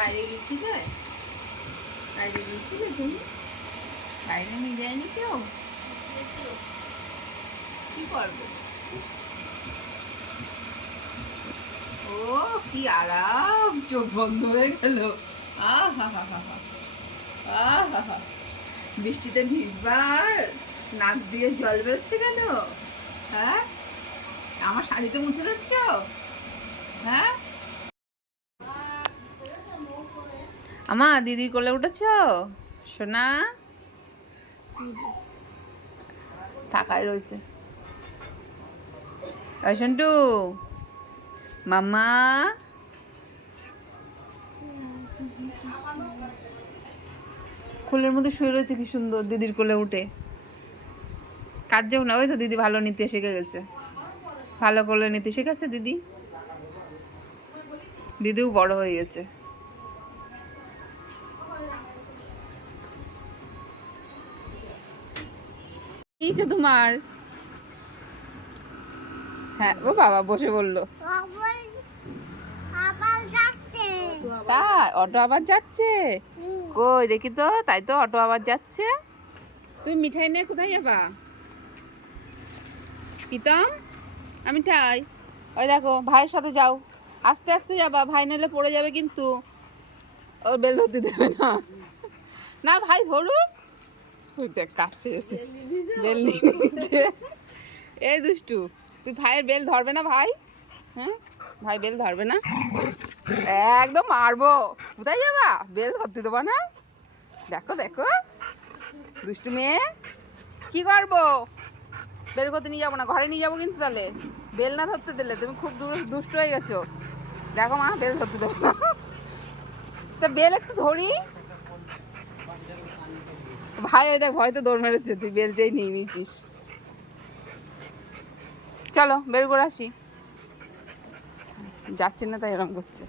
বাইরে গেছিলে বাইরে গেছিলে তুমি। বাইরে নিয়ে যায়নি কেউ? কি করবে? ও, কি আরাম, চোখ বন্ধ হয়ে গেল। বৃষ্টিতে ভিজবার, নাক দিয়ে জল বেরোচ্ছে কেন? হ্যাঁ? আমার শাড়িতে মুছে দিচ্ছ? হ্যাঁ? আমা দিদি কোলে উঠেছ? সোনা? থাকায় রয়েছে। সন্টু, মাম্মা? কোলের মধ্যে শুয়ে রয়েছে কি সুন্দর দিদির কোলে উঠে। কাজ যাও না, ওই তো দিদি ভালো নিতে শিখে গেছে। ভালো কোলে নিতে শিখেছে দিদি? দিদিও বড় হয়ে গেছে। এইছে তোমার। হ্যাঁ ও বাবা বসে বলল। তাই, অটো আবার যাচ্ছে? কই, দেখি তো, তাই তো অটো আবার যাচ্ছে। তুমি মিঠাই নিয়ে কোথায় যাবা? প্রীতম, আমি মিঠাই ওই দেখো, ভাইয়ের সাথে যাও। আস্তে আস্তে যাবা, ভাই নাহলে পড়ে যাবে কিন্তু। ওর বেল ধরতে দেবে না। না, ভাই ধরুক। ওই দেখ কাছে বেল নিচ্ছে এই দুষ্টু, তুই ভাইয়ের বেল ধরবে না ভাই? হ্যাঁ ভাই বেল ধরবে না? একদম মারবো। কোথায় যাবা? বেল ধরতে দেবো না? দেখো দেখো। দুষ্টু মেয়ে, কি করব? বের করতে নিয়ে যাব না, ঘরে নিয়ে যাব কিন্তু তাহলে। বেল না ধরতে দিলে তুমি খুব দুষ্ট হয়ে গেছো। দেখো মা, বেল ধরতে দেবো না। তা বেল একটু ধরি। ভাই, ওই দেখ, ভয় তো দৌড় মেরেছে, তুই বেল যেই নিয়ে নিয়েছিস। চলো, বের করে আসি। যাচ্ছে না তাই এরকম করছে।